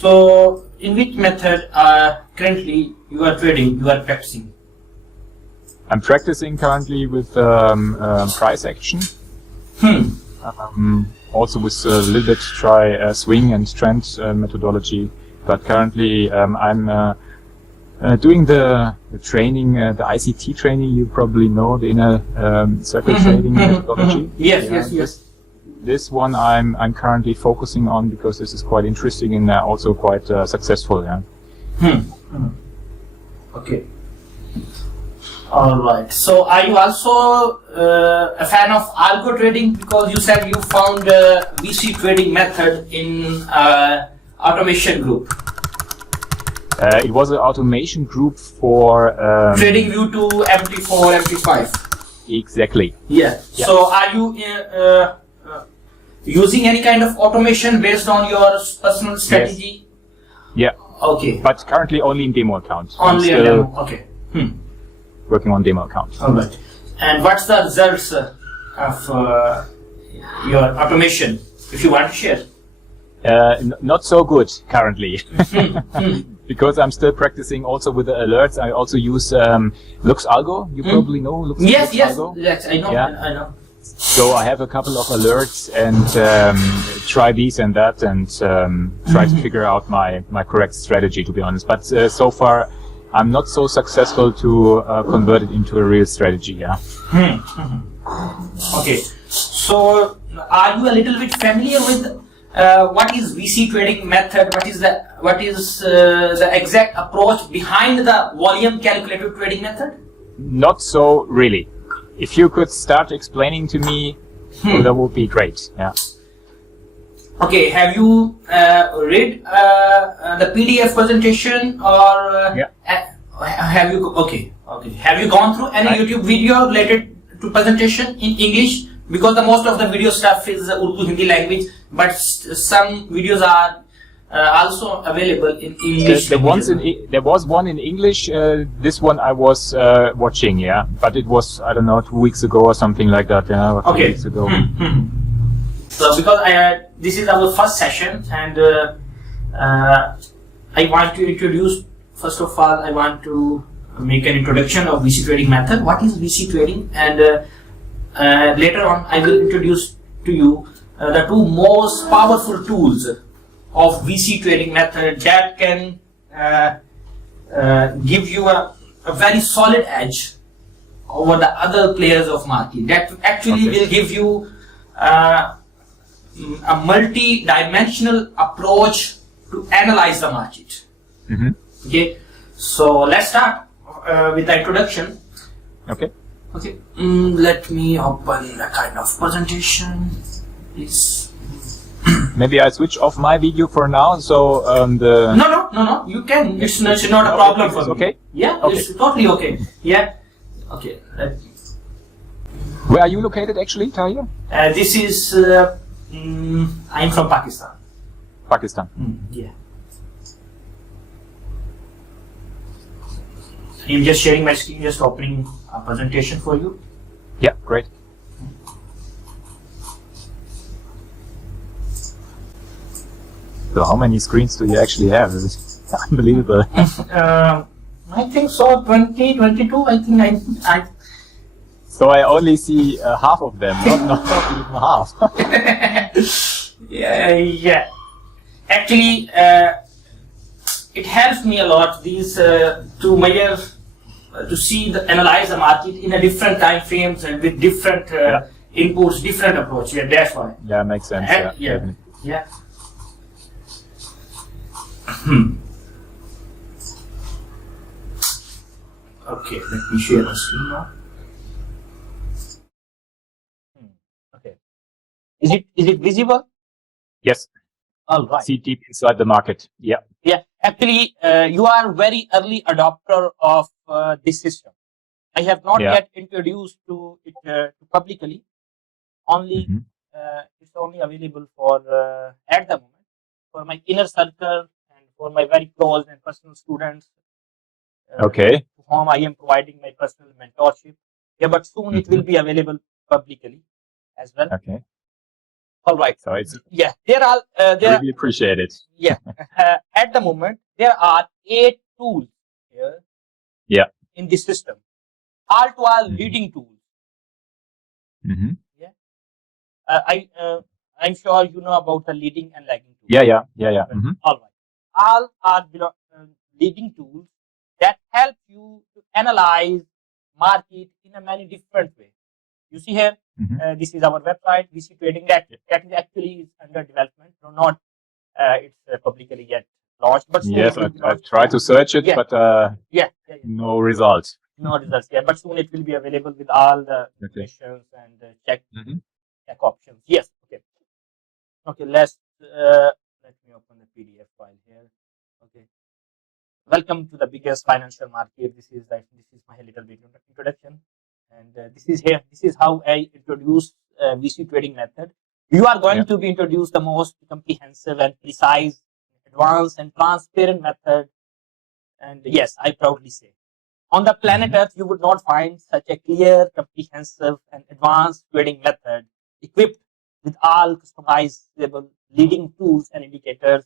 So, in which method currently you are trading, you are practicing? I'm practicing currently with price action. Also with a little bit try swing and trend methodology. But currently I'm doing the training, the ICT training. You probably know the inner circle trading methodology. Yes. This one I'm currently focusing on because this is quite interesting and also quite successful. Yeah. Okay. All right. So, are you also a fan of algo trading? Because you said you found VC trading method in automation group. It was an automation group for Trading view to MT4, MT5. Exactly. Yeah. So, are you using any kind of automation based on your personal strategy? Yes. Yeah. Okay. But currently only in demo account. Only in demo. Okay. Working on demo account. All right. And what's the results of your automation, if you want to share? Not so good currently. Because I'm still practicing also with the alerts. I also use Lux Algo. You probably know Lux Algo? Yes, I know. Yeah. I know. So I have a couple of alerts and try these and that and try to figure out my correct strategy, to be honest. But so far, I'm not so successful to convert it into a real strategy. Yeah. Okay. So, are you a little bit familiar with what is VC trading method? What is the exact approach behind the volume calculated trading method? Not so really. If you could start explaining to me, that would be great. Yeah. Okay. Have you read the PDF presentation or have you? Okay. Have you gone through any YouTube video related to presentation in English? Because the most of the video stuff is Urdu Hindi language, but some videos are also available in English. There was one in English. This one I was watching, yeah, but it was, I don't know, 2 weeks ago or something like that. Yeah, or 2 weeks ago. So because this is our first session, and I want to introduce. First of all, I want to make an introduction of VC trading method. What is VC trading? And later on, I will introduce to you the two most powerful tools of VC trading method that can give you a very solid edge over the other players of market. That actually will give you a multi-dimensional approach to analyze the market. Okay, so let's start with the introduction. Okay. Let me open a kind of presentation, please. Maybe I switch off my video for now, so the... No, you can. It's not a problem for me. Okay? Yeah, okay. It's totally okay. Yeah. Okay. Where are you located actually, Tahir? This is... I'm from Pakistan. Pakistan. Yeah. I'm just sharing my screen, just opening a presentation for you. Yeah, great. So how many screens do you actually have? It's unbelievable. I think so, 20, 22, I think I So I only see half of them, not even half. Yeah. Actually, it helps me a lot, these to measure, to see, analyze the market in a different time frames and with different inputs, different approach. Yeah, that's why. Yeah, makes sense. Yeah. Okay, let me share the screen now. Okay. Is it visible? Yes. All right. See deep inside the market. Yeah. Yeah. Actually, you are very early adopter of this system. I have not yet introduced to it publicly. Only it's only available for at the moment for my inner circle and for my very close and personal students. Okay. To whom I am providing my personal mentorship. Yeah, but soon it will be available publicly as well. Okay. All right. So it's There are I really appreciate it. at the moment there are 8 tools here in this system. All to all leading tools. I'm sure you know about the leading and lagging tools. All right. All are leading tools that help you to analyze market in a many different ways. You see here, this is our website, VC Trading. That is actually under development, so not it's publicly yet launched. But soon I've tried to search it, but no results. No results yet, but soon it will be available with all the questions and check options. Yes. Okay. Let me open the PDF file here. Okay. Welcome to the biggest financial market. This is my little bit introduction, and this is how I introduce VC trading method. You are going to be introduced the most comprehensive and precise, advanced and transparent method. And yes, I proudly say, on the planet Earth, you would not find such a clear, comprehensive and advanced trading method equipped with all customizable leading tools and indicators.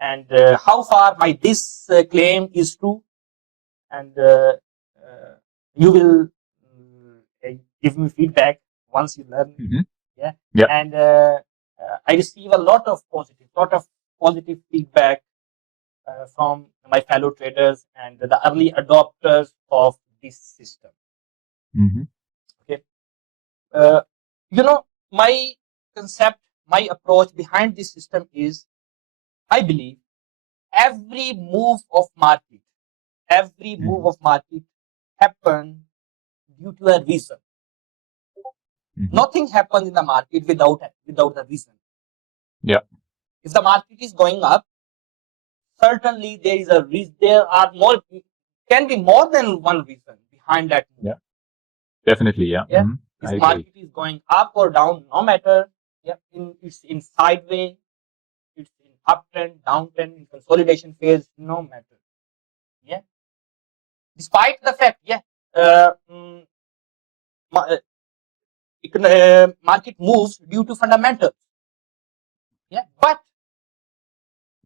And how far this claim is true, and you will give me feedback once you learn. And I receive a lot of positive feedback from my fellow traders and the early adopters of this system. Okay. My concept, my approach behind this system is, I believe every move of market happens due to a reason. Nothing happens in the market without a reason. If the market is going up, certainly there is a reason. Can be more than one reason behind that move. Definitely. If market is going up or down, no matter. It's in sideways, it's in uptrend, downtrend, in consolidation phase, no matter. Despite the fact, market moves due to fundamentals. But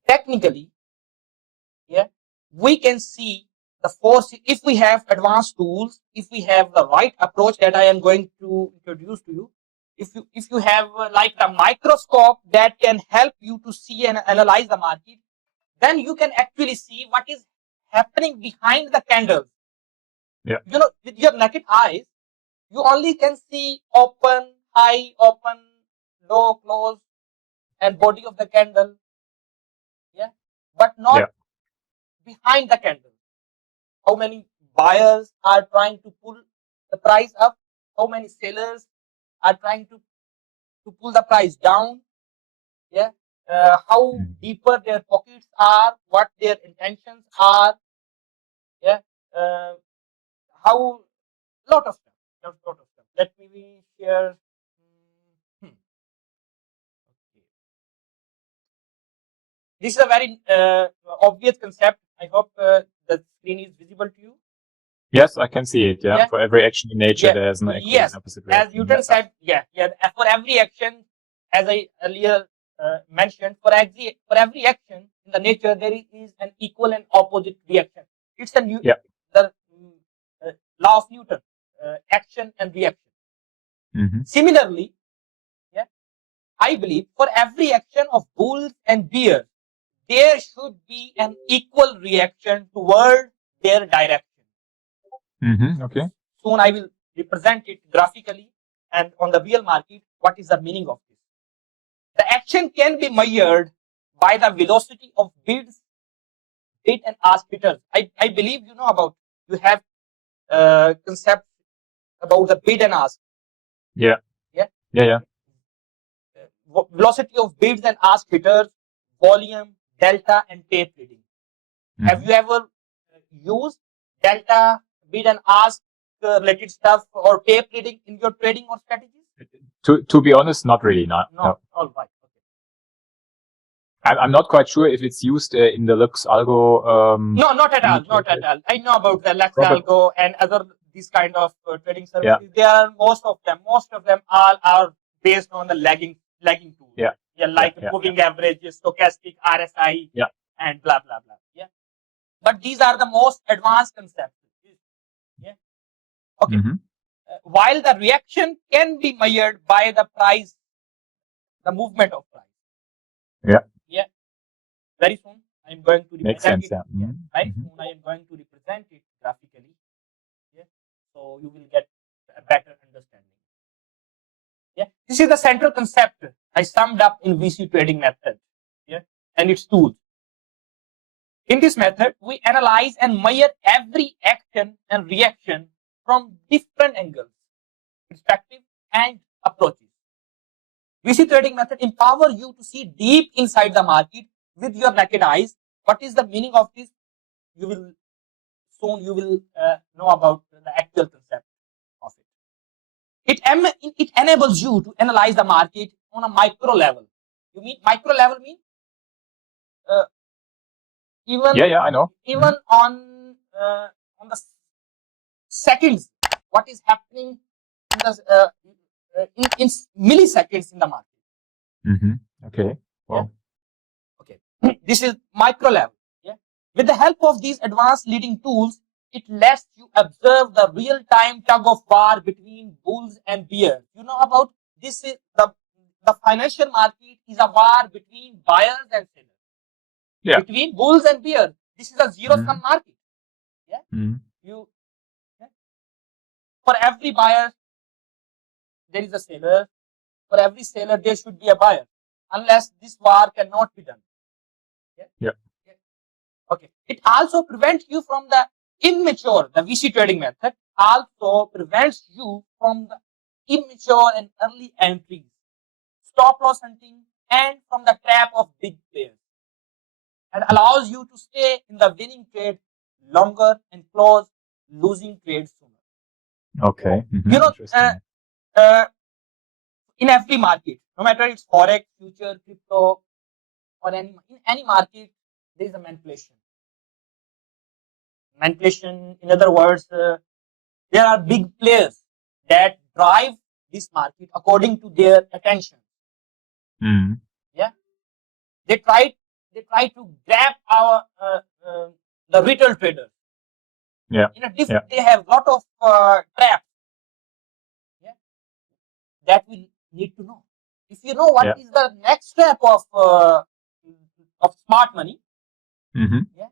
technically, we can see the force if we have advanced tools, if we have the right approach that I am going to introduce to you. If you have like a microscope that can help you to see and analyze the market, then you can actually see what is happening behind the candles. With your naked eyes, you only can see open, high, open, low, close, and body of the candle. But not behind the candle. How many buyers are trying to pull the price up? How many sellers are trying to pull the price down? How deeper their pockets are, what their intentions are. How lot of stuff. Let me share. This is a very obvious concept. I hope the screen is visible to you. Yes, I can see it. For every action in nature, there's an equal and opposite reaction. As Newton said, for every action, as I earlier mentioned, for every action in the nature, there is an equal and opposite reaction. It's the law of Newton, action and reaction. Similarly, I believe for every action of bulls and bears, there should be an equal reaction toward their direction. Okay. Soon I will represent it graphically, and on the real market, what is the meaning of this? The action can be measured by the velocity of bid and ask bidders. I believe you have concept about the bid and ask. Velocity of bids and ask bidders, volume, delta, and tape reading. Have you ever used delta, bid and ask related stuff or tape reading in your trading or strategies? To be honest, not really. No. All right. I'm not quite sure if it's used in the Lux Algo. No, not at all. I know about the Lux Algo and other these kind of trading services. They are most of them all are based on the lagging lagging tool. Yeah. Like moving average, stochastic, RSI, and blah, blah, blah. Yeah. But these are the most advanced concepts. Yeah. Okay. While the reaction can be measured by the price, the movement of price. Yeah. Very soon I am going to represent it. Very soon I am going to represent it graphically. Yeah. So you will get a better understanding. Yeah. This is the central concept I summed up in VC trading method. Yeah. And its tools. In this method, we analyze and measure every action and reaction from different angles, perspective, and approaches. VC trading method empower you to see deep inside the market with your naked eyes. What is the meaning of this? You will soon know about the actual concept of it. It enables you to analyze the market on a micro level. You mean micro level mean? I know. Even on the seconds, what is happening in milliseconds in the market. Okay. Wow. Yeah? Okay. This is micro level. Yeah. With the help of these advanced leading tools, it lets you observe the real-time tug of war between bulls and bears. You know about this is the financial market is a war between buyers and sellers. Yeah. Between bulls and bears. This is a zero-sum market. Yeah. For every buyer, there is a seller. For every seller, there should be a buyer. Unless this war cannot be done. Yeah. Okay. It also prevents you from the VC trading method also prevents you from the immature and early entries, stop loss hunting, and from the trap of big players. And allows you to stay in the winning trade longer and close losing trades sooner. Okay. You know, in every market, no matter it's forex, future, crypto, or in any market, there is a manipulation. Manipulation, in other words, there are big players that drive this market according to their attention. Yeah, they try to grab our the retail traders. Yeah. They have a lot of traps. Yeah, that we need to know. If you know what is the next step of smart money, yeah,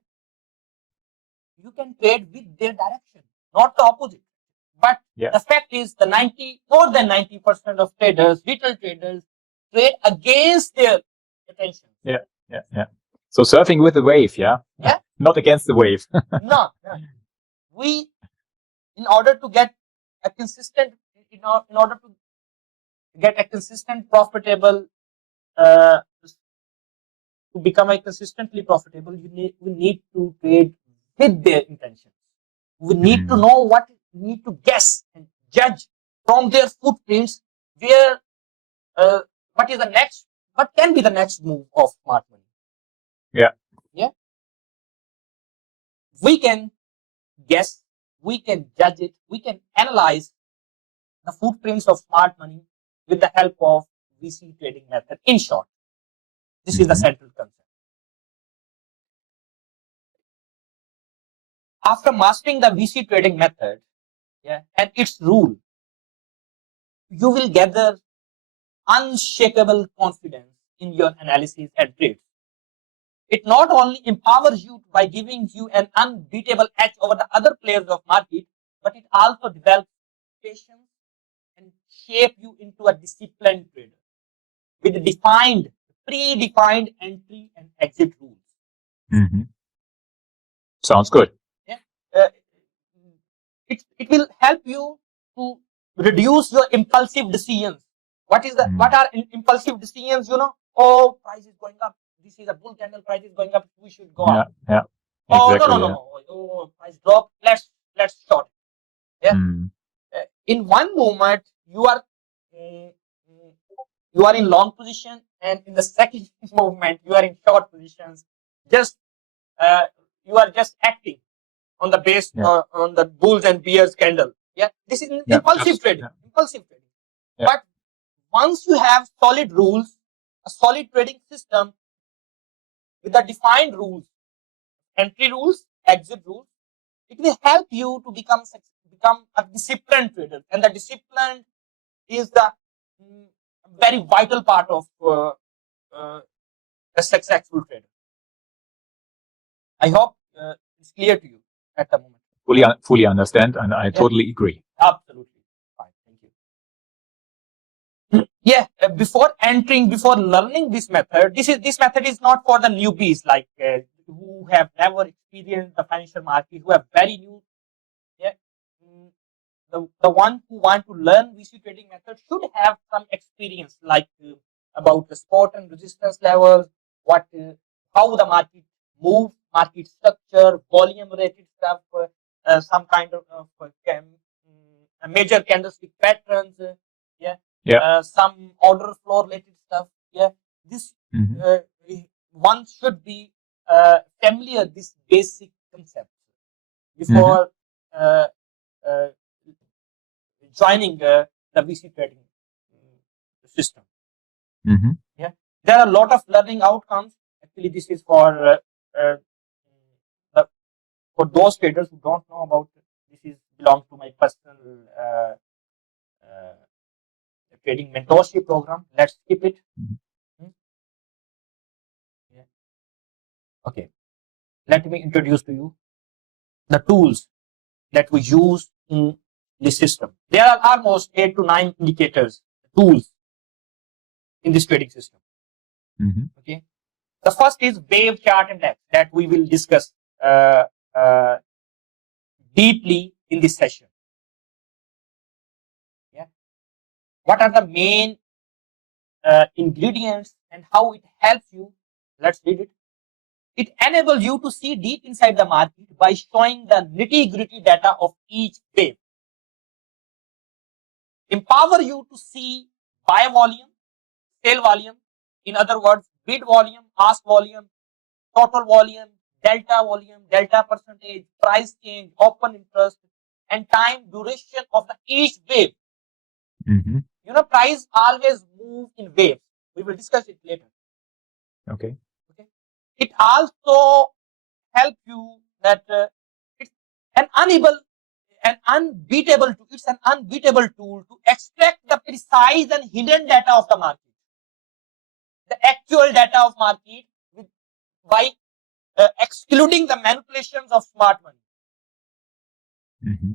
you can trade with their direction, not the opposite. But the fact is, more than 90% of traders, retail traders, trade against their attention. Yeah. So surfing with the wave, yeah? Not against the wave. No. In order to get a consistent, profitable, to become a consistently profitable, we need to trade with their intentions. We need to know we need to guess and judge from their footprints where, what can be the next move of smart money. Yeah. We can guess, we can judge it, we can analyze the footprints of smart money with the help of VC trading method. In short, this is the central concept. After mastering the VC trading method, and its rule, you will gather unshakable confidence in your analysis and trades. It not only empowers you by giving you an unbeatable edge over the other players of market, but it also develops patience and shape you into a disciplined trader with predefined entry and exit rules. Sounds good. It will help you to reduce your impulsive decisions. What are impulsive decisions? Oh, price is going up. This is a bull candle. Price is going up. We should go up. Yeah. Oh, exactly, no. Oh, price drop. Let's short. Yeah. In one moment, you are in long position, and in the second movement, you are in short positions. You are just acting on the base on the bulls and bears candle. Yeah, this is impulsive trading. Yeah. But once you have solid rules, a solid trading system with the defined rules, entry rules, exit rules, it will help you to become a disciplined trader. And the discipline is the very vital part of a successful trader. I hope it's clear to you at the moment. Fully understand, and I totally agree. Absolutely fine. Thank you. Yeah, before learning this method, this method is not for the newbies like who have never experienced the financial market, who are very new. Yeah, the one who want to learn VC trading method should have some experience, like about the support and resistance levels, how the market move, market structure, volume related stuff, some kind of major candlestick patterns, some order flow related stuff. Yeah, this one should be familiar this basic concept before joining the VC trading system. Yeah, there are a lot of learning outcomes. Actually, this is for those traders who don't know about it. This is belongs to my personal trading mentorship program. Let's skip it. Yeah. Okay, let me introduce to you the tools that we use in this system. There are almost 8 to 9 indicators, tools in this trading system. Okay, the first is wave chart index that we will discuss deeply in this session. Yeah, what are the main ingredients and how it helps you? Let's read it. It enables you to see deep inside the market by showing the nitty-gritty data of each wave. Empower you to see buy volume, sell volume, in other words, bid volume, ask volume, total volume, delta percentage, price change, open interest, and time duration of each wave. You know, price always move in waves. We will discuss it later. Okay. It also helps you that it's an unbeatable tool to extract the precise and hidden data of the market, the actual data of market by excluding the manipulations of smart money.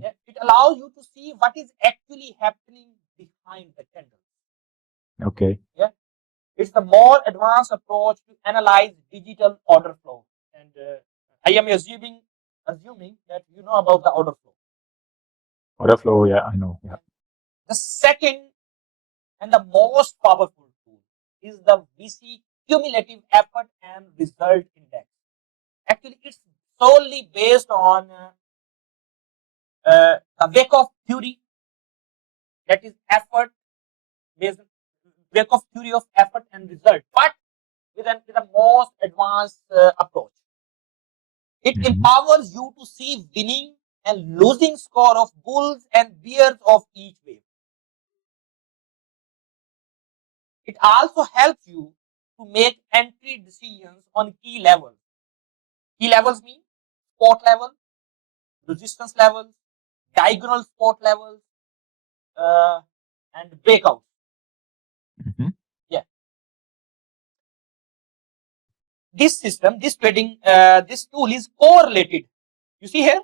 Yeah, it allows you to see what is actually happening behind the candles. Okay. Yeah, it's the more advanced approach to analyze digital order flow, and I am assuming that you know about the order flow. Order flow, yeah, I know. Yeah. The second and the most powerful tool is the VC Cumulative Effort and Result Index. Actually, it's solely based on the Wyckoff theory, that is Wyckoff theory of effort and result, but with a most advanced approach. It empowers you to see winning and losing score of bulls and bears of each wave. It also helps you to make entry decisions on key levels. Key levels mean support level, resistance levels, diagonal support levels, and breakouts. Yeah. This system, this tool is correlated. You see here?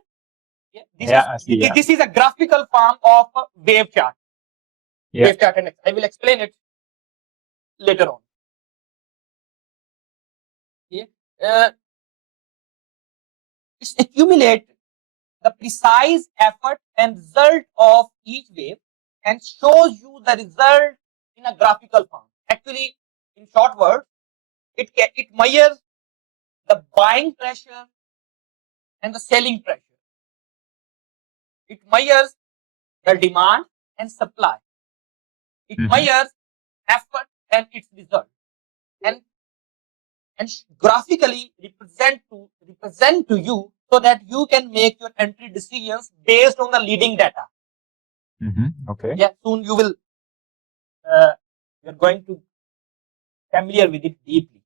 Yeah, this is a graphical form of a wave chart. Yeah. Wave chart, and I will explain it later on. Yeah. It accumulates the precise effort and result of each wave and shows you the result in a graphical form. Actually, in short words, it measures the buying pressure and the selling pressure. It measures the demand and supply. It measures effort and its result, and graphically represent to you so that you can make your entry decisions based on the leading data. Okay. Yeah, soon you will You're going to familiar with it deeply.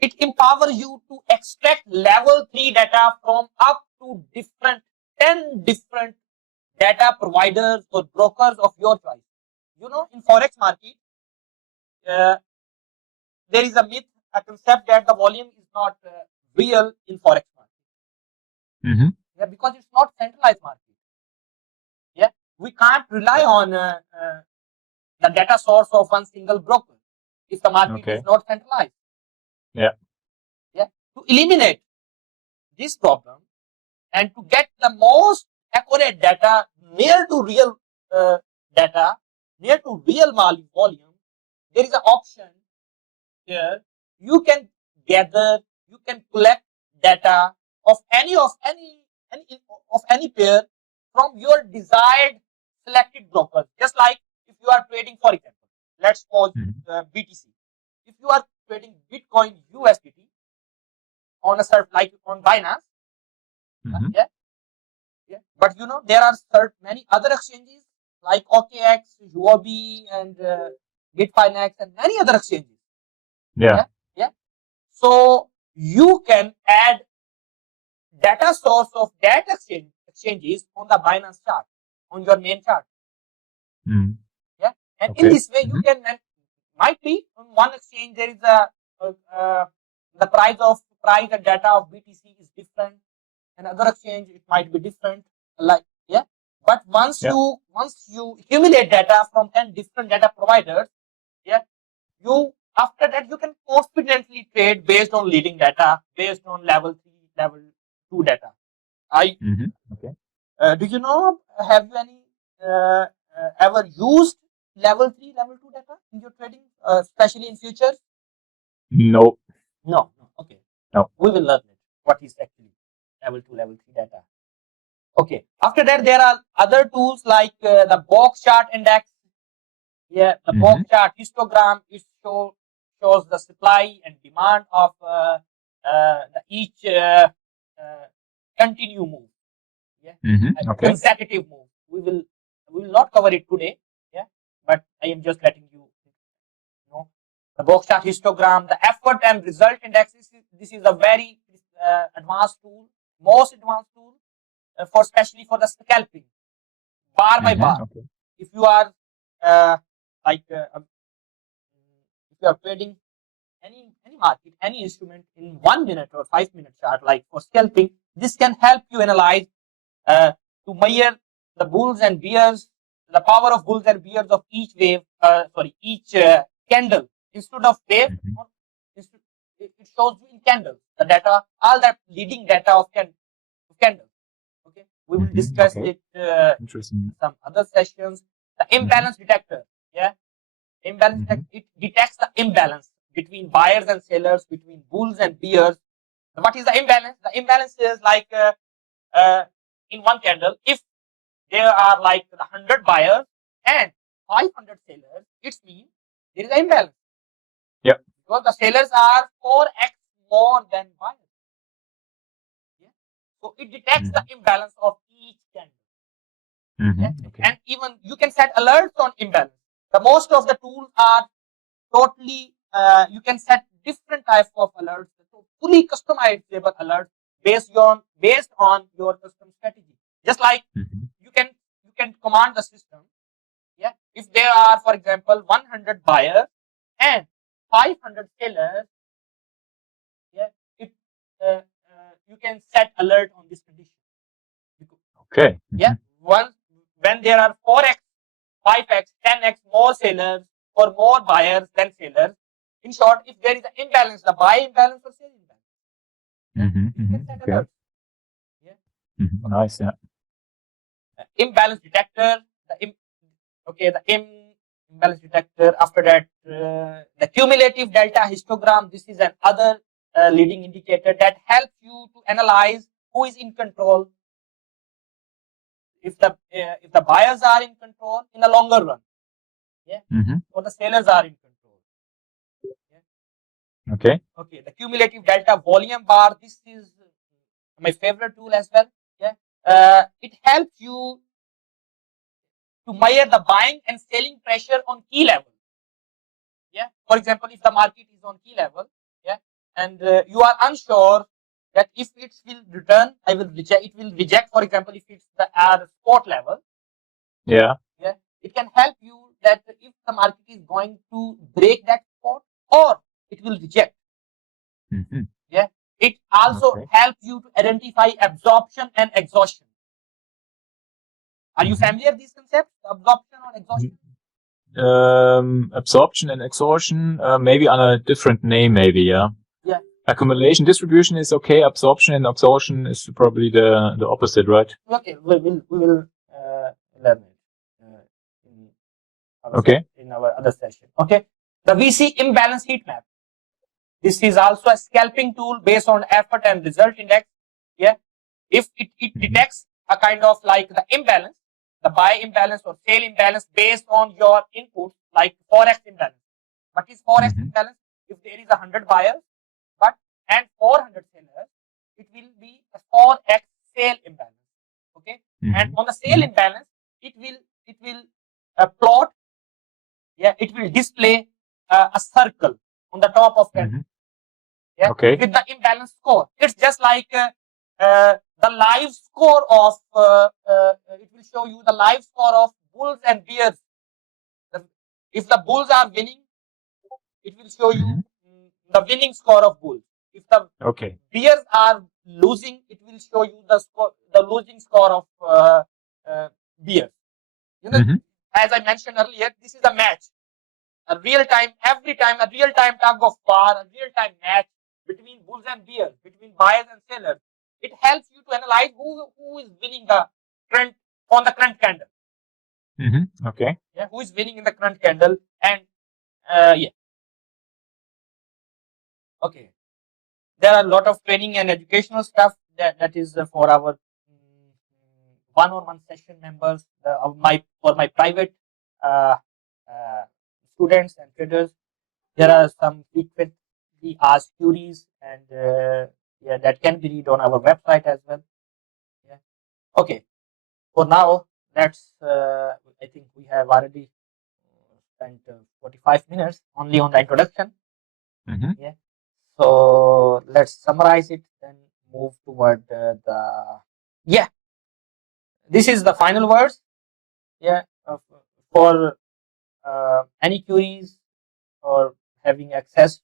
It empowers you to extract level 3 data from up to 10 different data providers or brokers of your choice. You know, in forex market, there is a myth, a concept that the volume is not real in forex market. Yeah, because it's not centralized market. Yeah, we can't rely on the data source of one single broker if the market is not centralized. Yeah. To eliminate this problem and to get the most accurate data near to real data, near to real volume, there is an option here. You can gather, you can collect data of any pair from your desired selected broker. Just like if you are trading, for example, let's suppose BTC. If you are trading Bitcoin USDT on a certain, like on Binance, but you know, there are many other exchanges like OKX, UOB, and Bitfinex, and many other exchanges. Yeah. So you can add data source of that exchanges on the Binance chart, on your main chart. Yeah, and in this way you can, might be on one exchange there is the price and data of BTC is different, and other exchange it might be different. But once you accumulate data from 10 different data providers, after that you can confidently trade based on leading data, based on level 3, level 2 data. Do you know? Have you any ever used level 3, level 2 data in your trading, especially in futures? No. Okay. No. We will learn it. What is actually level 2, level 3 data? Okay. After that, there are other tools like the box chart index. Yeah, the box chart histogram. It shows the supply and demand of each continue move. Consecutive move. We will not cover it today. Yeah, but I am just letting you know the box chart histogram, the effort and result index. This is a very advanced tool, most advanced tool especially for the scalping, bar by bar. If you are if you are trading any market, any instrument in 1 minute or 5 minute chart, like for scalping, this can help you analyze to measure the bulls and bears, the power of bulls and bears of each wave, each candle. Instead of wave, it shows you in candles the data, all that leading data of candles. Okay, we will discuss it in some other sessions. The imbalance detector, imbalance it detects the imbalance between buyers and sellers, between bulls and bears. What is the imbalance? The imbalance is like in one candle, if there are like 100 buyers and 500 sellers, it means there is an imbalance. Yeah. Because the sellers are 4x more than buyers. Yeah. So it detects the imbalance of each candle. And even you can set alerts on imbalance. The most of the tools are totally, you can set different types of alerts, so fully customizable alerts based on your custom strategy. Just like you can command the system. Yeah, if there are, for example, 100 buyers and 500 sellers, you can set alert on this condition. Okay. Yeah, when there are 4x, 5x, 10x more sellers or more buyers than sellers. In short, if there is an imbalance, the buy imbalance or sell imbalance, you can set alerts. Nice. Yeah. Imbalance detector. The imbalance detector. After that, the cumulative delta histogram. This is another leading indicator that helps you to analyze who is in control. If the buyers are in control in the longer run, or the sellers are in control. Okay. The cumulative delta volume bar. This is my favorite tool as well. It helps you to measure the buying and selling pressure on key levels. Yeah. For example, if the market is on key level, yeah, and you are unsure that if it will return, I will reject. It will reject. For example, if it's the spot level, Yeah. yeah, it can help you that if the market is going to break that spot or it will reject. Mm-hmm. Yeah. It also helps you to identify absorption and exhaustion. Are you familiar with these concepts, absorption or exhaustion? Absorption and exhaustion, maybe on a different name, maybe, yeah. Yeah. Accumulation, distribution is okay. Absorption and exhaustion is probably the opposite, right? Okay, we will learn it in our other session. Okay, the VC imbalance heat map. This is also a scalping tool based on effort and result index. Yeah, if it detects a kind of like the imbalance, the buy imbalance or sell imbalance based on your input, like forex imbalance. What is forex imbalance? If there is 100 buyers, and 400 sellers, it will be a 4x sale imbalance. Okay, and on the sale imbalance, it will plot. Yeah, it will display a circle on the top of candle. Yeah, with the imbalance score. It's just like the live score of. It will show you the live score of bulls and bears. If the bulls are winning, it will show you the winning score of bulls. If the bears are losing, it will show you the losing score of bears. You know, as I mentioned earlier, this is a match, a real time, every time a real time tug of war, a real time match between bulls and bears, between buyers and sellers. It helps you to analyze who is winning the current on the current candle. Okay. Yeah, who is winning in the current candle, and yeah. Okay. There are a lot of training and educational stuff that is for our one-on-one session members, for my private students and traders. There are some frequently asked queries, and yeah, that can be read on our website as well. Yeah. Okay. For now, that's I think we have already spent 45 minutes only on the introduction. Yeah. So let's summarize it and move toward yeah. This is the final words. Yeah. For any queries or having access,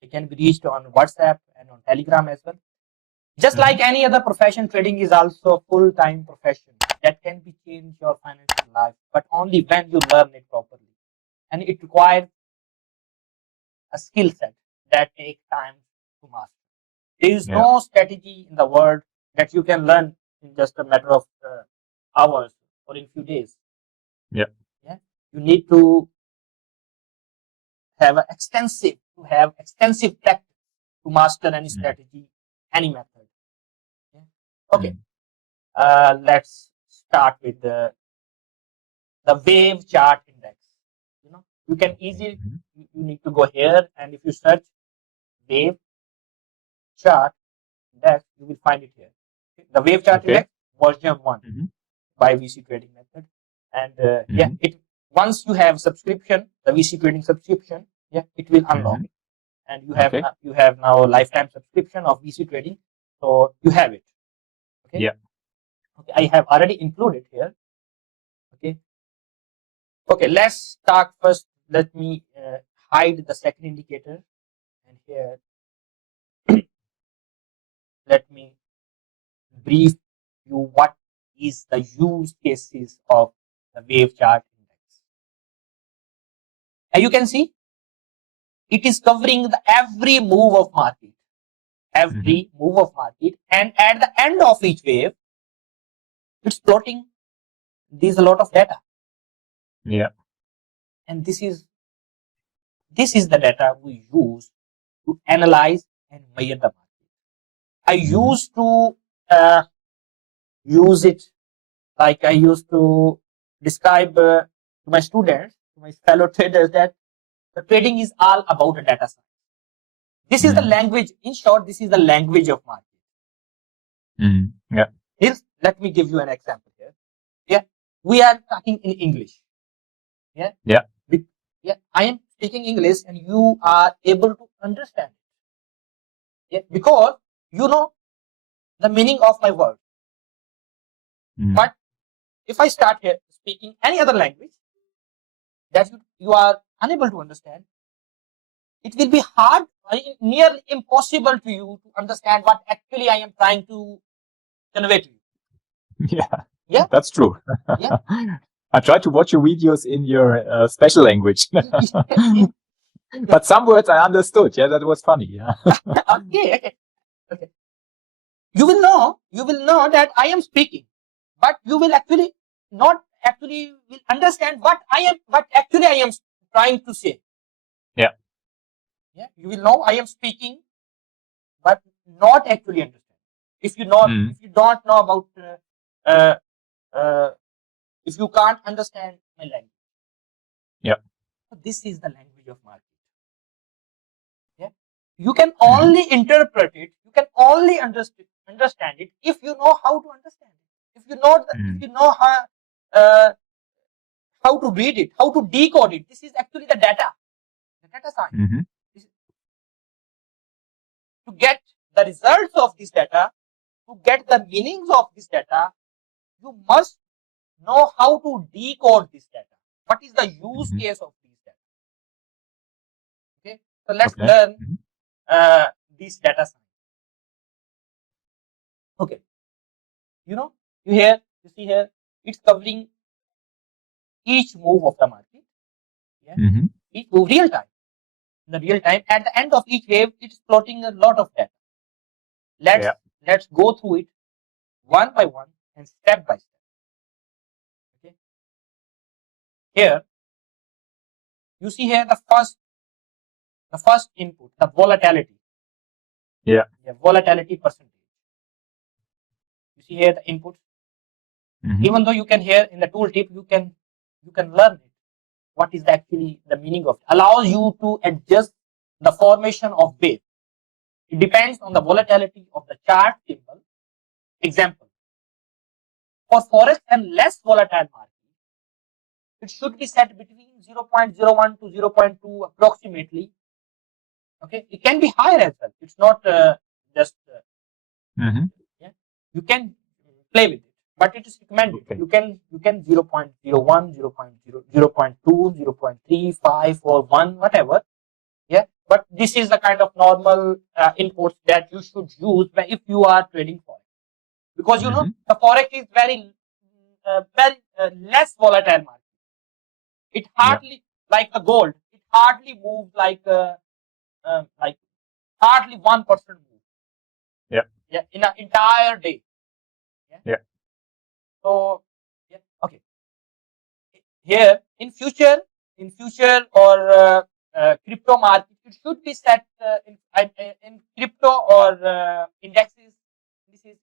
it can be reached on WhatsApp and on Telegram as well. Just like any other profession, trading is also a full-time profession that can be changed your financial life, but only when you learn it properly. And it requires a skill set that takes time to master. There is no strategy in the world that you can learn in just a matter of hours or in few days. Yeah. You need to have extensive practice to master any strategy, any method. Okay. Let's start with the wave chart index. You can easily, you need to go here, and if you search wave chart index, you will find it here. The wave chart index version 1 by VC trading method. And yeah, once you have subscription, the VC trading subscription, yeah, it will unlock it. And you have now a lifetime subscription of VC trading, so you have it. Okay. Yeah. Okay, I have already included here. Okay. Okay, let's start first. Let me hide the second indicator, and here let me brief you what is the use cases of the wave chart index. And you can see it is covering every move of market, and at the end of each wave, it's plotting. There's a lot of data. Yeah. And this is the data we use to analyze and measure the market. I used to use it, like I used to describe to my students, to my fellow traders, that the trading is all about a data science. This is the language. In short, this is the language of market. Yeah. Let me give you an example here. Yeah, we are talking in English. Yeah. Yeah. Yeah, I am speaking English and you are able to understand it. Yeah, because you know the meaning of my word. But if I start here speaking any other language that you are unable to understand, it will be hard, nearly impossible to you to understand what actually I am trying to convey to you. Yeah, that's true. Yeah. I tried to watch your videos in your special language, but some words I understood. Yeah, that was funny. Yeah. Okay. You will know that I am speaking, but you will not actually will understand what actually I am trying to say. Yeah. Yeah, you will know I am speaking, but not actually understand. If you don't know about, if you can't understand my language. Yeah. So this is the language of market. Yeah. You can only interpret it. You can only understand it if you know how to understand it. If you know how to read it, how to decode it. This is actually the data science. To get the results of this data, to get the meanings of this data, you must know how to decode this data. What is the use case of this data? Okay, so let's learn this data science. Okay, you see here, it's covering each move of the market. Yeah, each move real time. In the real time, at the end of each wave, it's plotting a lot of data. Let's go through it one by one and step by step. Okay. Here, you see here the first input, the volatility. Yeah. Volatility percentage. You see here the input. Even though you can hear in the tooltip, you can learn it. What is actually the meaning of it? Allows you to adjust the formation of wave. It depends on the volatility of the chart symbol. Example, for forex and less volatile market, it should be set between 0.01 to 0.2 approximately. Okay, it can be higher as well. It's not just yeah. You can play with it, but it is recommended. Okay. You can 0.01, 0.0, 0.2, 0.3, 5 or 1, whatever. Yeah, but this is the kind of normal inputs that you should use if you are trading forex, because you know the forex is very less volatile market. It hardly like the gold. It hardly moves like hardly 1% move. Yeah, in an entire day. Yeah. So okay. Here in future or crypto market, it should be set in crypto or indexes. It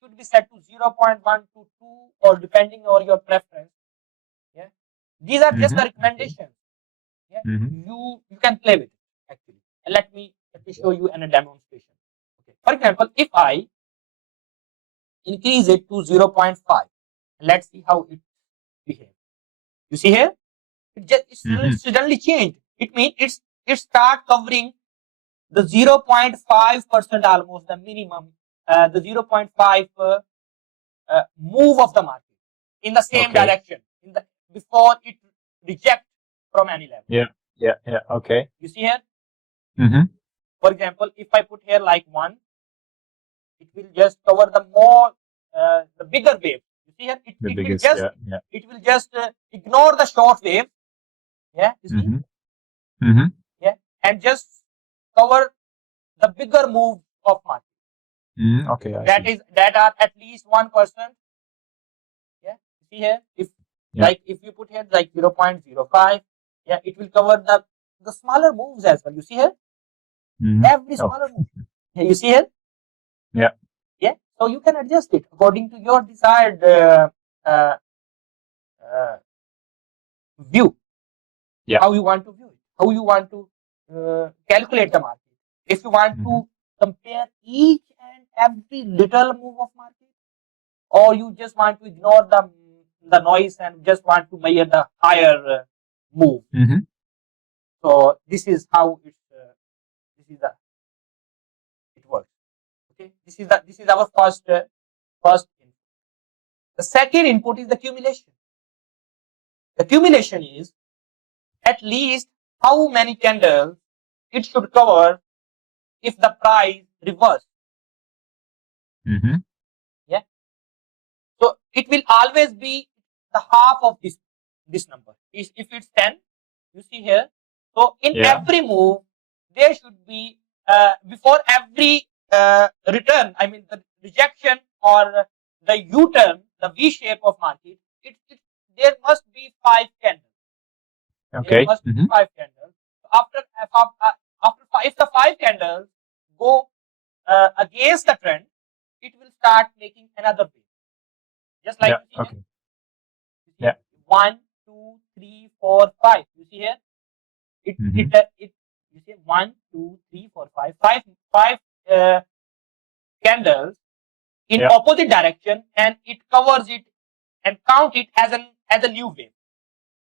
should be set to 0.1 to 2 or depending on your preference. Yeah, these are just the recommendations. Yeah, you can play with it actually. And let me show you in a demonstration. Okay. For example, if I increase it to 0.5, let's see how it behaves. You see here, it suddenly changed. It means it start covering the 0.5% almost the minimum, the 0.5 move of the market in the same direction before it reject from any level. Yeah. Okay. You see here. For example, if I put here like 1, it will just cover the bigger wave. You see here, it will just ignore the short wave. Yeah, you see. Yeah, and just cover the bigger move of market. Okay. That are at least 1%. Yeah, you see here, if you put here like 0.05, yeah, it will cover the smaller moves as well. You see here, every smaller move. Yeah, you see here. Yeah, so you can adjust it according to your desired view. How you want to view it, how you want to calculate the market. If you want to compare each and every little move of market, or you just want to ignore the noise and just want to measure the higher move. So this is how it works. Okay, this is our first input. The second input is the accumulation. The accumulation is at least how many candles it should cover if the price reverse. Yeah. So it will always be the half of this number. If it's 10, you see here. So in every move, there should be before every return, I mean the rejection or the U-turn, the V shape of market, there must be 5 candles. Okay. There must be 5 candles. After if the 5 candles go against the trend, it will start making another wave. Just like you see okay. here. 1, 2, 3, 4, 5. You see here? You see 1, 2, 3, 4, 5. 5 candles in opposite direction, and it covers it and count it as a new wave.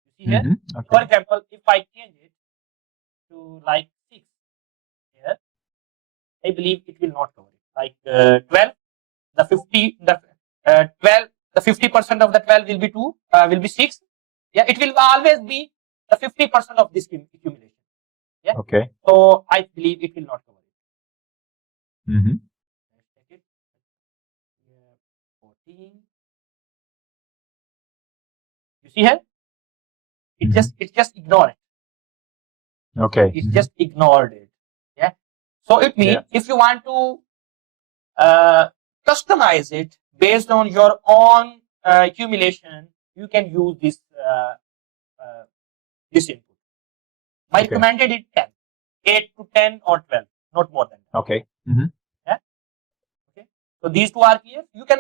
You see here? Okay. For example, if I change it to like 6 here, I believe it will not cover it. Like 12, the 50, the 12, the 50% of the 12 will be 2, will be 6. Yeah, it will always be the 50% of this accumulation. Yeah. Okay. So I believe it will not cover it. Let's take it. 14. You see here? It just ignored it. Okay. It just ignored it. Yeah. So it means if you want to customize it based on your own accumulation, you can use this input. My recommended is 10, 8 to 10 or 12, not more than that. Okay. Yeah. Okay. So these two are clear. You can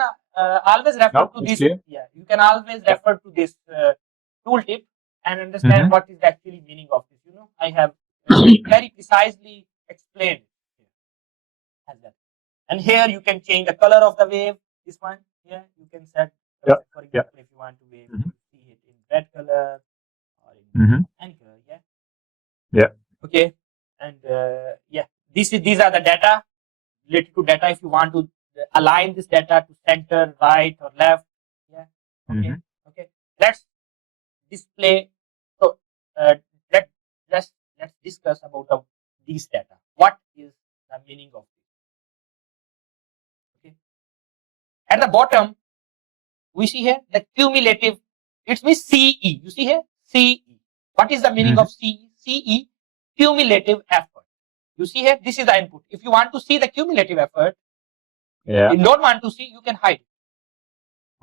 always refer to this. Clear. Yeah. You can always refer to this tooltip and understand what is the actually meaning of this. You know, I have very precisely explained it as that. And here you can change the color of the wave. This one here you can set. For example, if you want to wave, see it in red color or in any color. Yeah. Yeah. Okay. And these are the data related to data. If you want to align this data to center, right, or left. Yeah. Okay. Okay. Let's display. So let's discuss about these data. What is the meaning of it? Okay. At the bottom, we see here the cumulative. It means CE. You see here CE. What is the meaning of CE? CE, cumulative effort. You see here, this is the input. If you want to see the cumulative effort, if you don't want to see, you can hide.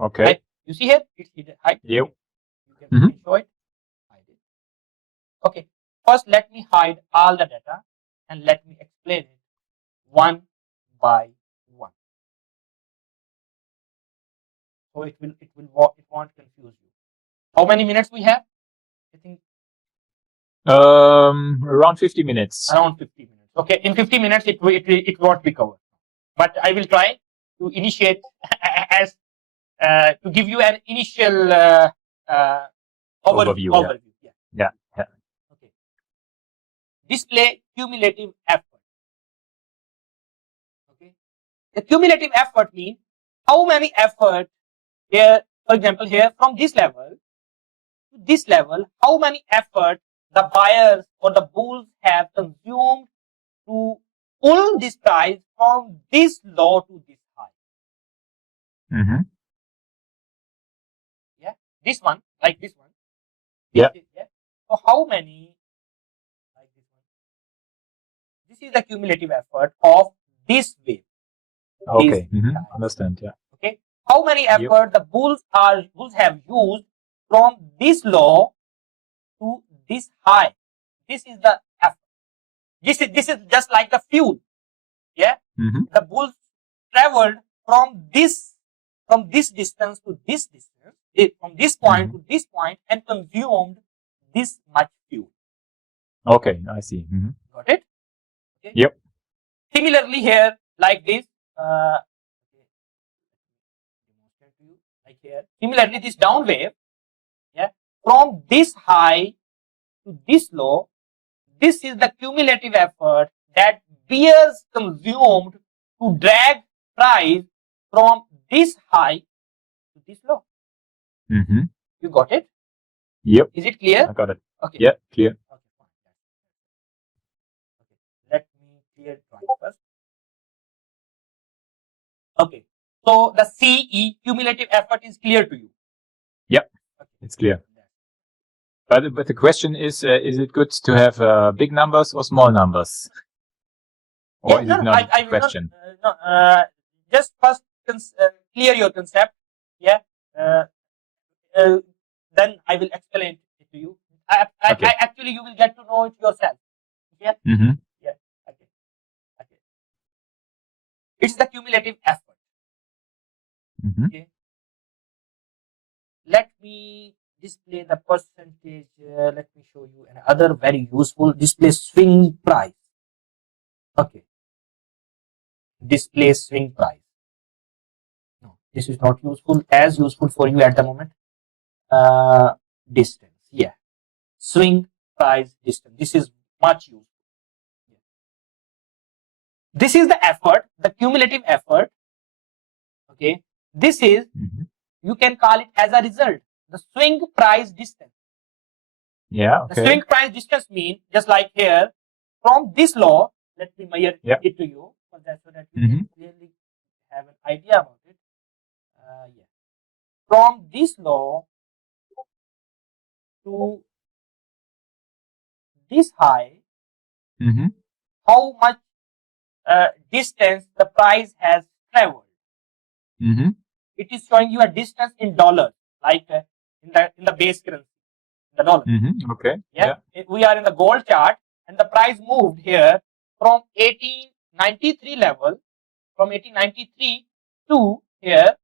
Okay. Right? You see here, it's hidden. Hide. Yep. You can show it. Hide it. Okay. First, let me hide all the data and let me explain it one by one. So it won't confuse you. How many minutes we have? I think around 50 minutes. Around 50 minutes. Okay, in 50 minutes it won't be covered. But I will try to initiate as to give you an initial overview. Yeah. Okay. Display cumulative effort. Okay. The cumulative effort means how many effort here, for example, here from this level to this level, how many effort the buyers or the bulls have consumed to pull this price from this low to this high. Yeah, this one, like this one. Yeah. So how many, like this one? This is the cumulative effort of this wave. Okay. Understand. Yeah. Okay. How many effort the bulls have used from this low to this high? This is the effort. This is just like the fuel. Yeah. The bulls traveled from this distance to this distance, from this point to this point, and consumed this much fuel. Okay, I see. Got it? Okay. Yep. Similarly here, like this. Like here. Similarly, this down wave, yeah, from this high to this low, this is the cumulative effort that bears consumed to drag price from this high to this low. You got it? Yep. Is it clear? I got it. Okay. Yeah, clear. Okay, fine. Okay. Let me clear drawing first. Okay. So the CE, cumulative effort, is clear to you. Yep. Okay. It's clear. But the question is it good to have big numbers or small numbers? Or is it not a question? Just first clear your concept. Yeah. Then I will explain it to you. Okay. Actually, you will get to know it yourself. Yeah. Yeah. Okay. Okay. It's the cumulative effort. Okay. Let me display the percentage. Let me show you another very useful display swing price. Okay. Display swing price. No, this is not useful. As useful for you at the moment. Distance. Yeah. Swing price distance. This is much useful. Yeah. This is the effort, the cumulative effort. Okay. This is, you can call it as a result, the swing price distance. Yeah. Okay. The swing price distance means, just like here, from this law, let me measure it to you, so that you can clearly have an idea about it. Yeah. From this law to this high, how much distance the price has traveled. It is showing you a distance in dollars, like in the base currency, the dollar. Okay. Yeah. We are in the gold chart, and the price moved here from 1893 level, from 1893 to here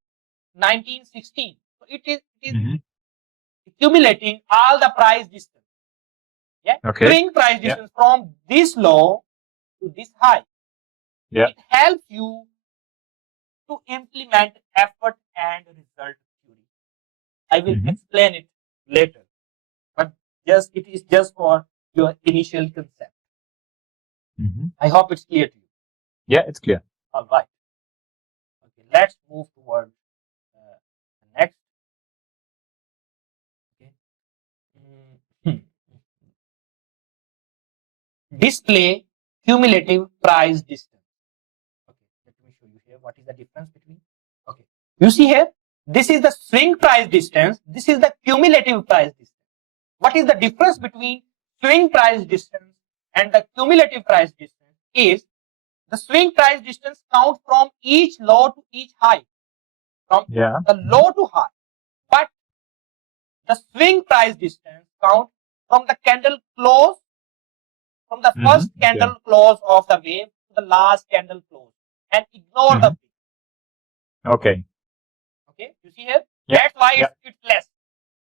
1916. So it is accumulating all the price distance. Yeah. Okay. Swing price distance from this low to this high. Yeah. It helps you to implement effort and result theory. I will explain it later, but it is just for your initial concept. I hope it's clear to you. Yeah, it's clear. All right. Okay, let's move toward the next. Okay. Display cumulative price distance. Okay, let me show you here what is the difference between. Okay, you see here, this is the swing price distance, this is the cumulative price distance. What is the difference between swing price distance and the cumulative price distance is the swing price distance counts from each low to each high, from the low to high, but the swing price distance counts from the candle close, from the first candle close of the wave to the last candle close, and ignore the wick. Okay. Okay, you see here? That's why it's less.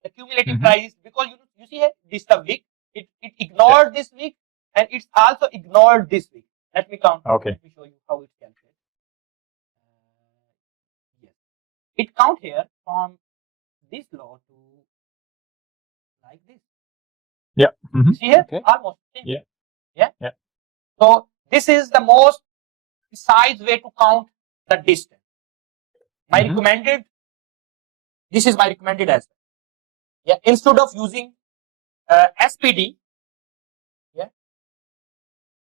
The cumulative price, because you see here, this is the wick. It ignored this wick, and it's also ignored this wick. Let me count. Okay. Let me show you how it calculates. Yes. It count here from this low to like this. Yeah. See here? Okay. Almost same. Yeah. So this is the most precise way to count the distance. My recommended, this is my recommended as well. Yeah. Instead of using SPD,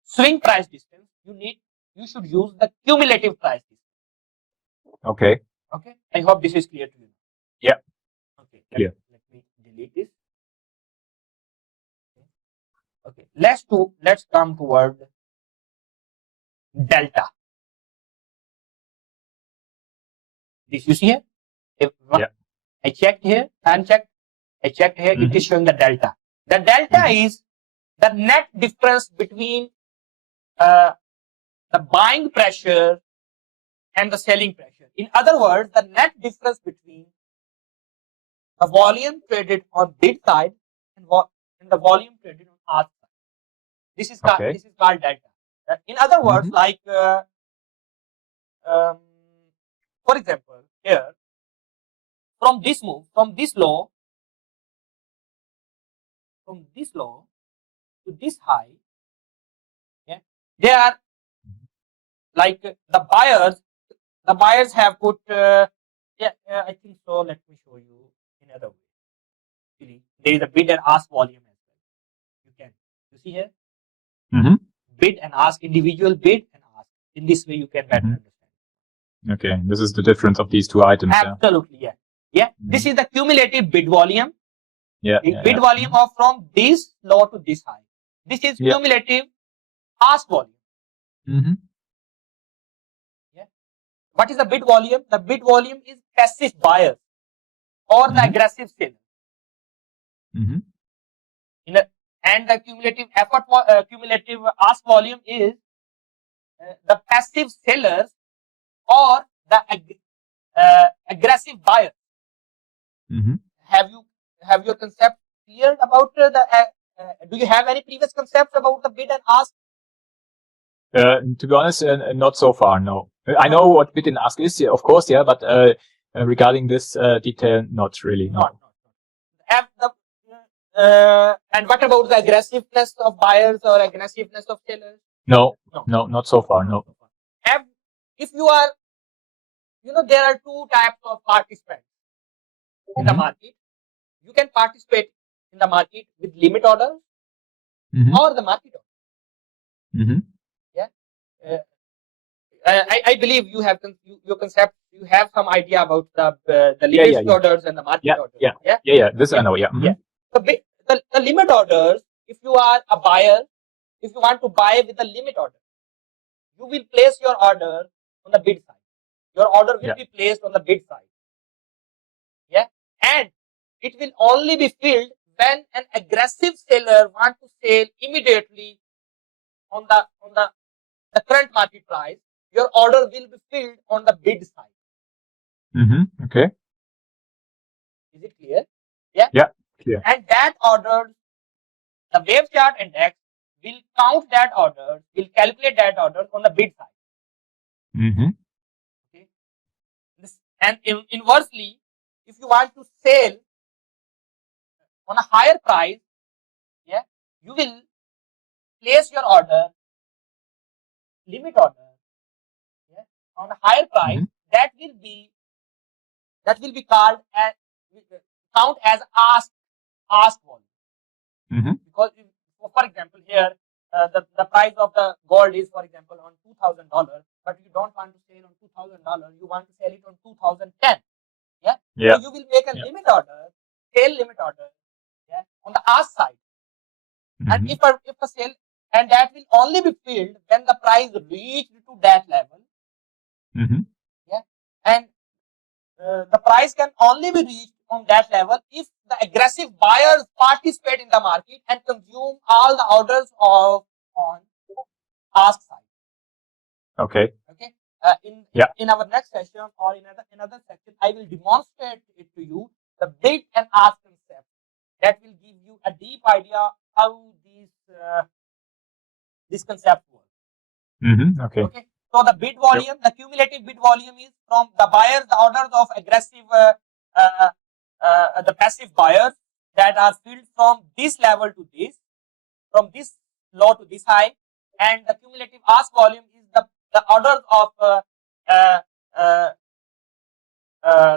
swing price distance, you should use the cumulative price distance. Okay. Okay. I hope this is clear to you. Yeah. Okay. Clear. Let me delete this. Okay. Let's come toward delta. This you see here? I checked here, unchecked. I checked here, it is showing the delta. The delta is the net difference between the buying pressure and the selling pressure. In other words, the net difference between the volume traded on bid side and the volume traded on ask side. This is called delta. In other words, like for example, here from this move, from this low from this low to this high, yeah, they are like the buyers have put, I think so. Let me show you in another way. Really, there is a bid and ask volume as well. You see here, bid and ask, individual bid and ask. In this way, you can better understand. Okay, this is the difference of these two items. Absolutely, yeah. This is the cumulative bid volume. Bid volume of from this low to this high. This is cumulative ask volume. Yeah. What is the bid volume? The bid volume is passive buyers or the aggressive seller. And the cumulative ask volume is the passive sellers or the aggressive buyers. Have your concept clear about do you have any previous concepts about the bid and ask? To be honest, not so far, no. I know what bid and ask is, of course, but regarding this detail, not really, no. And what about the aggressiveness of buyers or aggressiveness of sellers? No, not so far, no. If you are, there are two types of participants in the market. You can participate in the market with limit orders or the market order. I believe you have your concept. You have some idea about the limit orders and the market orders. This I know. The limit orders. If you are a buyer, if you want to buy with the limit order, you will place your order on the bid side. Your order will be placed on the bid side. And it will only be filled when an aggressive seller wants to sell immediately on the current market price. Your order will be filled on the bid side. Okay. Is it clear? Yeah, clear. And that order, the wave chart index will count that order, will calculate that order on the bid side. Okay. And inversely, if you want to sell on a higher price, you will place your order, limit order, on a higher price. That will be called as count as ask volume. Because for example, here the price of the gold is, for example, on $2,000, but you don't want to sell on $2,000. You want to sell it on 2010. So you will make a limit order, sale limit order, on the ask side. And if a sale, and that will only be filled when the price reached to that level. And the price can only be reached on that level if the aggressive buyers participate in the market and consume all the orders on ask side. Okay. In our next session or in another section, I will demonstrate it to you, the bid and ask concept. That will give you a deep idea how this concept works. Okay. So the bid volume, the cumulative bid volume is from the buyers, the orders of aggressive, the passive buyers that are filled from this level to this, from this low to this high, and the cumulative ask volume is the orders of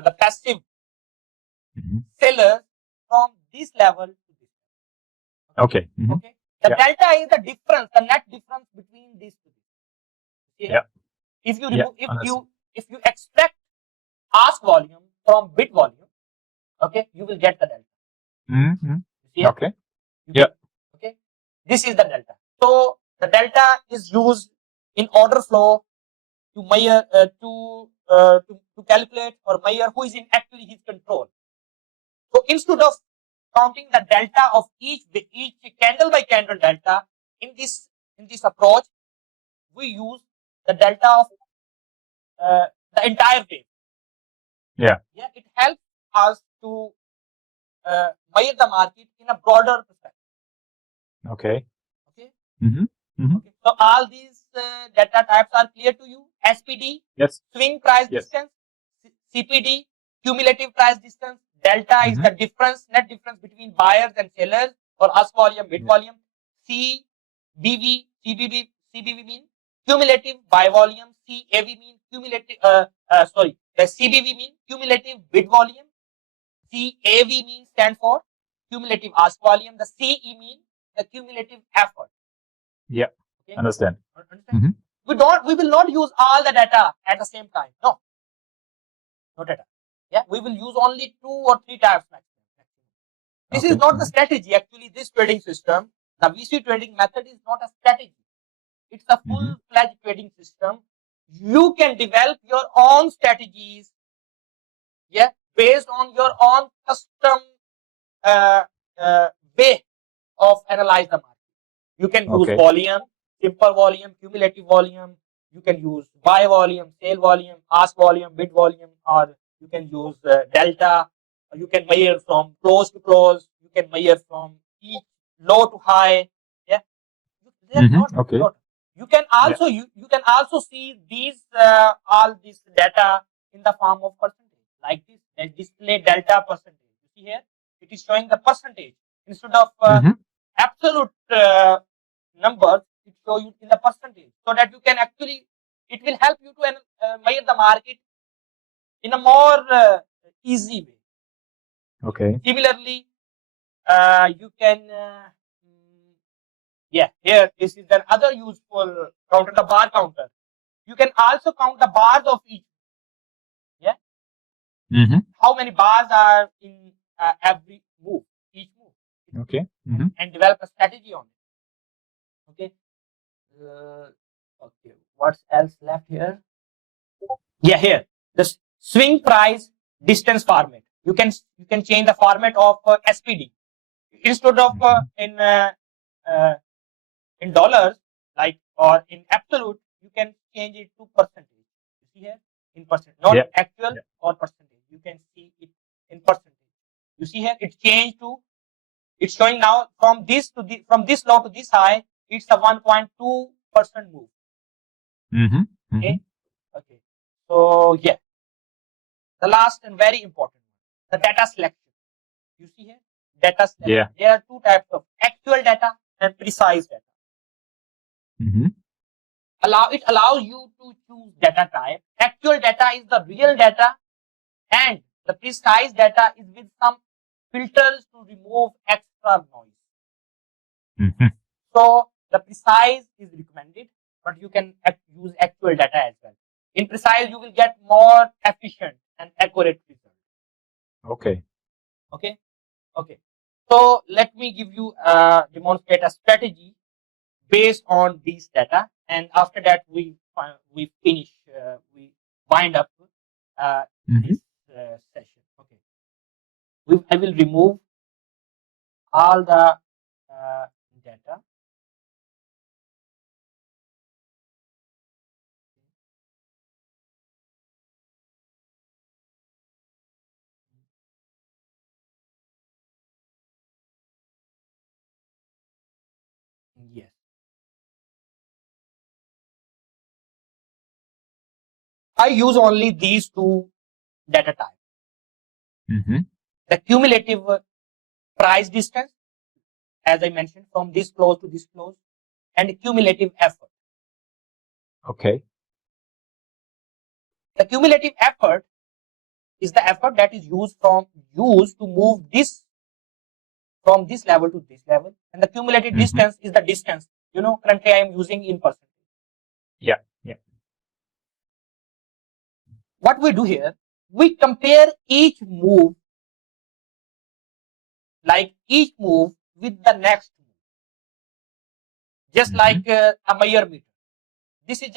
the passive sellers from this level to this level. Okay. Okay. The delta is the difference, the net difference between these two. If you remove, if you extract ask volume from bid volume, okay, you will get the delta. Okay. Okay. This is the delta. So the delta is used in order flow to measure, to calculate or measure who is in actually his control. So instead of counting the delta of each candle by candle delta in this approach, we use the delta of the entire wave. It helps us to measure the market in a broader perspective. Okay. So all these data types are clear to you. SPD, swing price distance, CPD, cumulative price distance. Delta is the difference, net difference between buyers and sellers for ask volume, bid Yeah. volume. CBV mean cumulative by volume. CAV mean cumulative. The CBV mean cumulative bid volume. CAV means stand for cumulative ask volume. The CE mean the cumulative effort. Yeah. Okay? Understand. Understand? We will not use all the data at the same time. No data. Yeah, we will use only 2 or 3 types maximum. This is not the strategy. Actually, this trading system, the VC trading method, is not a strategy. It's a full-fledged trading system. You can develop your own strategies, yeah, based on your own custom way of analyze the market. You can use volume, simple volume, cumulative volume. You can use buy volume, sell volume, ask volume, bid volume, or you can use delta. You can measure from close to close. You can measure from each low to high. Yeah, Okay. You can also you can also see these all this data in the form of percentage, like this. Display delta percentage. You see here, it is showing the percentage instead of absolute numbers. It shows you in the percentage, so that you can actually, it will help you to measure the market in a more easy way. Okay. Similarly, you can here this is another useful counter, the bar counter. You can also count the bars of each. Yeah. How many bars are in every move, each move. Okay. And develop a strategy on it. Okay. Okay. What else left here? Yeah, here the swing price distance format. You can change the format of SPD instead of in dollars, like, or in absolute. You can change it to percentage. You see here in percent, not actual or percentage. You can see it in percentage. You see here it changed to. It's showing now from this to from this low to this high. It's a 1.2% move. Okay. Okay. So yeah, the last and very important one, the data selection. You see here, data selection. Yeah. There are 2 types of actual data and precise data. It allows you to choose data type. Actual data is the real data, and the precise data is with some filters to remove extra noise. So the precise is recommended, but you can use actual data as well. In precise, you will get more efficient and accurate results. Okay. Okay. Okay. So let me give you demonstrate a strategy based on these data, and after that we finish, we wind up this session. Okay. I will remove all the data. Yes. I use only these 2 data types. The cumulative price distance, as I mentioned, from this close to this close, and cumulative effort. Okay. The cumulative effort is the effort that is used to move this from this level to this level, and the cumulative distance is the distance. Currently I am using in percentage. Yeah. What we do here, we compare each move, with the next move, just like a Meyer meter. This is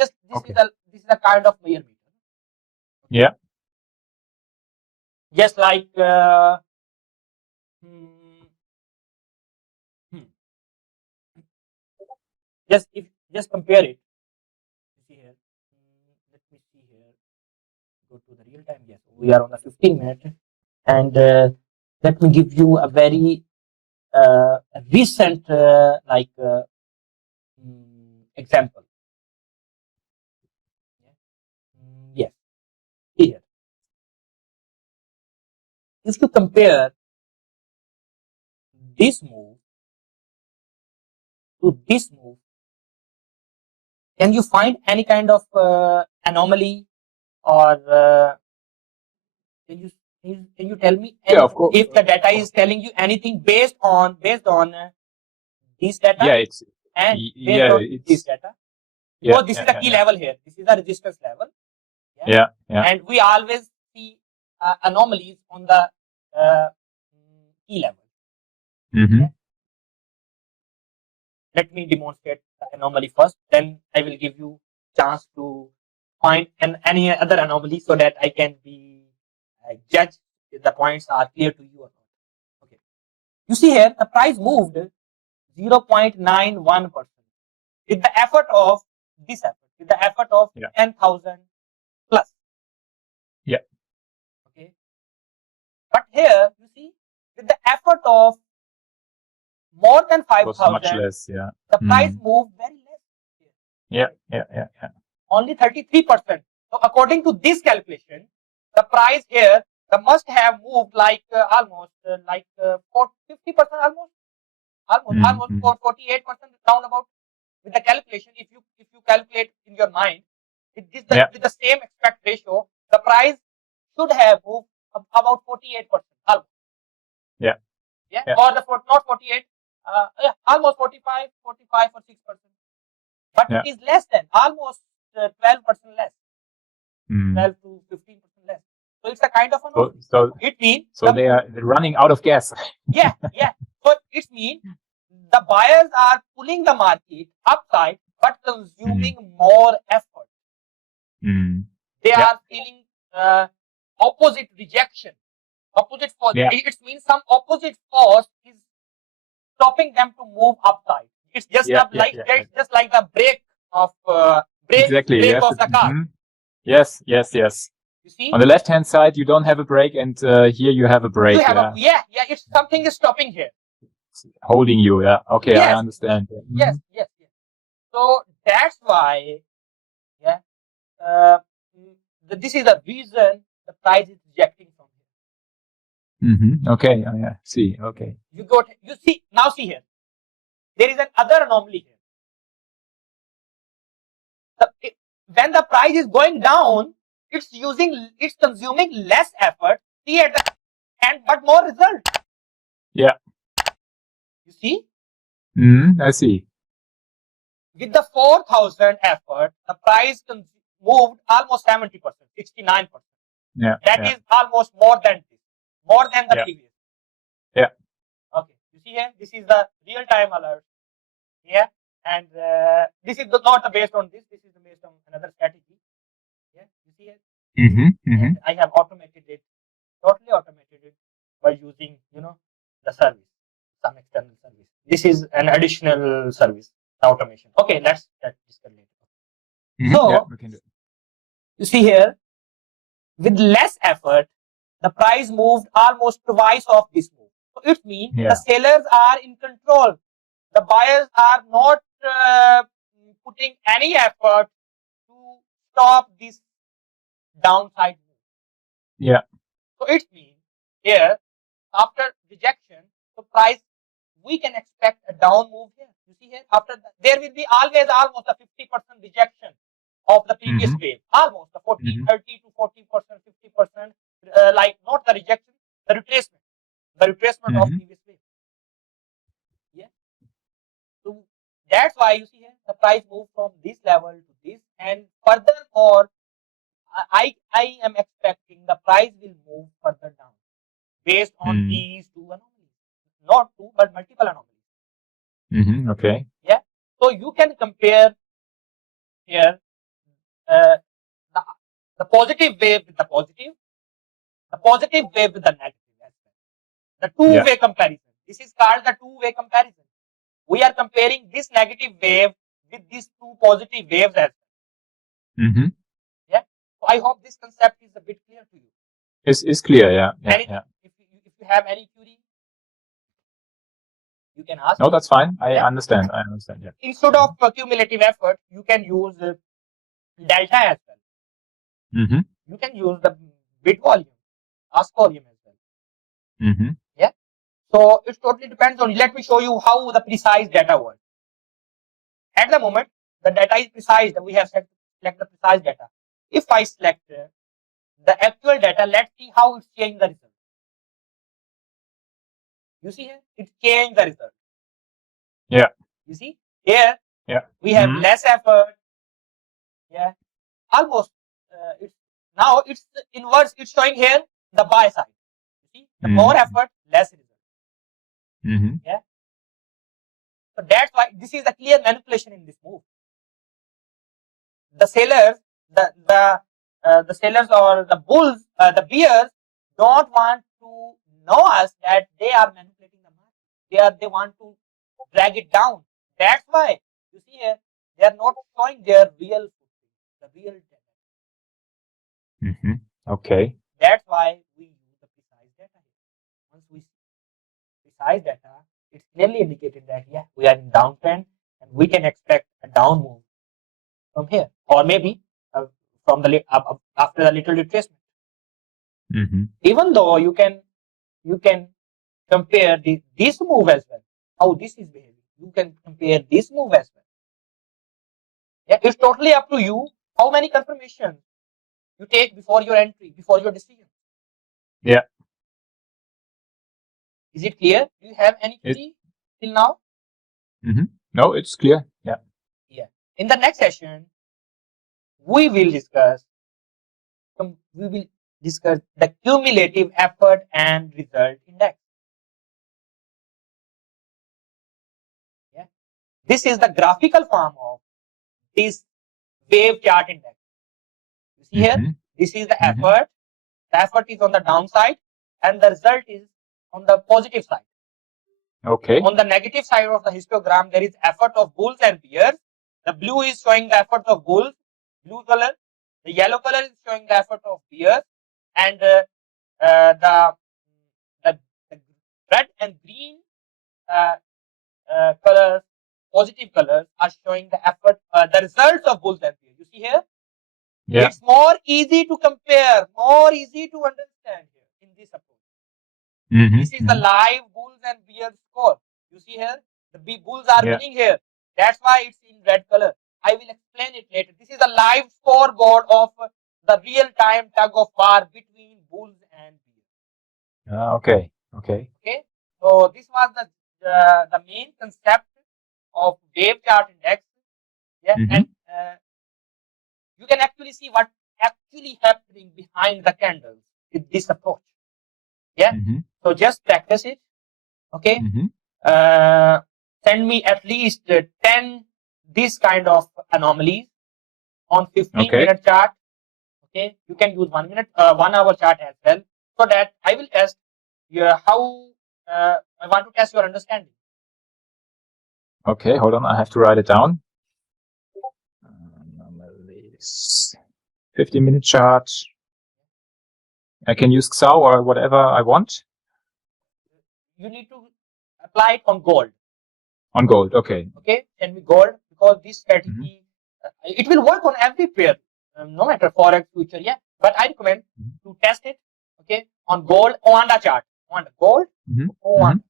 a kind of Meyer meter. Yeah. Just like just compare it. See here. Let me see here. Go to the real time. Yes, we are on the 15 minute, and let me give you a very recent example. Yes, here. If you compare this move to this move, can you find any kind of anomaly, or can you tell me of course. if the data is telling you anything based on this data it's and based yeah, on this data? Yeah, So this is the key level here. This is the resistance level. Yeah. And we always see anomalies on the key level. Mm-hmm. Let me demonstrate the anomaly first. Then I will give you chance to find any other anomaly so that I can be judge if the points are clear to you or not. Okay. You see here the price moved 0.91% with the effort of this effort, with the effort of 10,000 plus. Yeah. Okay. But here you see with the effort of more than 5,000, much less. Yeah. The price moved very less. Yeah. Only 33%. So according to this calculation, the price here must have moved like almost 50% almost 48% roundabout with the calculation. If you calculate in your mind with the same expect ratio, the price should have moved about 48% almost. Yeah. Or not 48, almost 45 or 6%. But it is less than almost 12% less. 12 to 15% less. So it's a kind of anomaly. So it means they are running out of gas. Yeah. So it means the buyers are pulling the market upside but consuming more effort. They are feeling opposite rejection, opposite force. It means some opposite force is stopping them to move upside. It's just just like the brake of brake of the car. Yes. You see? On the left-hand side, you don't have a brake, and here you have a brake. It's something is stopping here, holding you. Yeah. Okay, I understand. Yes. So that's why, this is the reason the price is rejecting from here. Okay. See. Okay. You see here. There is another anomaly here. When the price is going down, it's consuming less effort. See at the end, but more result. Yeah. You see? I see. With the 4,000 effort, the price moved almost 70%, 69%. Yeah. That is almost more than the previous. Yeah. Okay. You see here, this is the real-time alert. Yeah. And this is not based on this. This is based on another strategy. Yeah. You see here. And I have automated it, totally automated it by using, the service, some external service. This is an additional service, the automation. Okay, let's discuss later. So, we can do it. You see here, with less effort, the price moved almost twice of this move. So it means the sellers are in control. The buyers are not putting any effort to stop this downside move. Yeah. So it means here, after rejection, the price, we can expect a down move here. You see here, after that, there will be always almost a 50% rejection of the previous wave. Almost a 30 to 40%, 50%, like not the rejection, the retracement. The retracement of previous wave. Yeah. So that's why you see here, the price moved from this level to this, and furthermore, I am expecting the price will move further down based on these two anomalies. Not two, but multiple anomalies. Okay. Yeah. So you can compare here the positive wave with the positive wave with the negative aspect. The two-way comparison. This is called the two-way comparison. We are comparing this negative wave with these two positive waves as well. Yeah. So I hope this concept is a bit clear to you. It's clear. Yeah. If you have any query, you can ask. No, that's fine. I understand. Yeah. Instead of cumulative effort, you can use delta as well. You can use the bit volume, ask volume as well. Yeah. So it totally depends on. Let me show you how the precise data works. At the moment, the data is precise. We have select the precise data. If I select the actual data, let's see how it's changed the result. You see here, it changed the result. Yeah. You see here, we have less effort. Yeah, almost. Now it's inverse. It's showing here the buy side. You see, the more effort, less result. Yeah. So that's why this is a clear manipulation in this move. The sellers, the sellers or the bulls, the bears don't want to know us that they are manipulating the market. They want to drag it down. That's why you see here they are not showing their real, the real data. Okay. That's why we use the precise data. Once we see precise data, it's clearly indicated that we are in downtrend and we can expect a down move from here, or maybe from the after the little retracement. Even though you can compare this move as well, how this is behaving. You can compare this move as well. Yeah, it's totally up to you how many confirmations you take before your entry, before your decision. Yeah. Is it clear? Do you have any query till now? No, it's clear. Yeah. Yeah. In the next session, we will discuss the cumulative effort and result index. Yeah. This is the graphical form of this wave chart index. You see here, this is the effort. The effort is on the downside and the result is on the positive side. Okay. On the negative side of the histogram, there is effort of bulls and bears. The blue is showing the effort of bulls, blue color. The yellow color is showing the effort of bears, and the red and green colors, positive colors, are showing the effort, the results of bulls and bears. You see here? Yeah. It's more easy to compare, more easy to understand here in this approach. This is the live bulls and bears score. You see here? The bulls are winning here. That's why it's in red color. I will explain it later. This is a live scoreboard of the real-time tug of war between bulls and bears. Okay. So this was the main concept of wave chart index. Yeah, and you can actually see what actually happening behind the candles with this approach. Yeah. So just practice it. Okay. Send me at least 10 this kind of anomalies on 15-minute chart. Okay. You can use 1 minute, 1 hour chart as well, so that I will test how I want to test your understanding. Okay, hold on. I have to write it down. 15-minute chart. I can use XAO or whatever I want. You need to apply it on gold. On gold, okay. Okay, send me gold, because this strategy, it will work on every pair, no matter forex, future, But I recommend to test it, okay, on gold Oanda chart. On gold, Oanda.